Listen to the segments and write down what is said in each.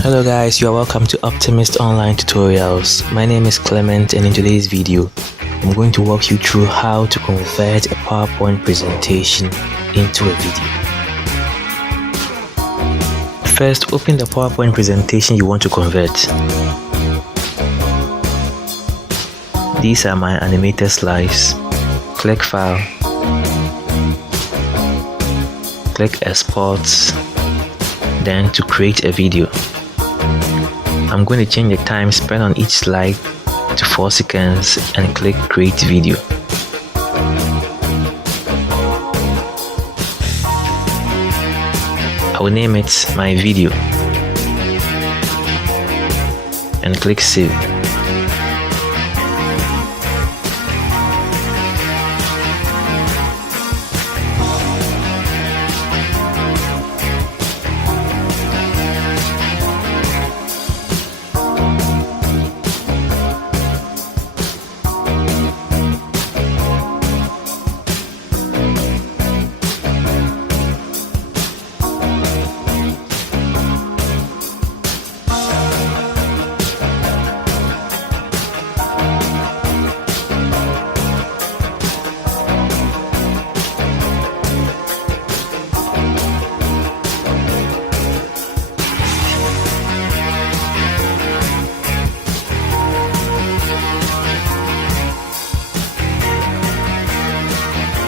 Hello guys, you are welcome to Optimist Online Tutorials. My name is Clement, and in today's video I'm going to walk you through how to convert a PowerPoint presentation into a video. First, open the PowerPoint presentation you want to convert. These are my animated slides. Click File, click Export, then to create a video. I'm going to change the time spent on each slide to 4 seconds and click Create Video. I will name it My Video and click Save.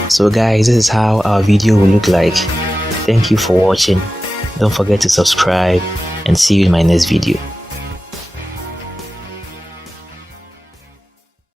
So guys, this is how our video will look like. Thank you for watching. Don't forget to subscribe and see you in my next video.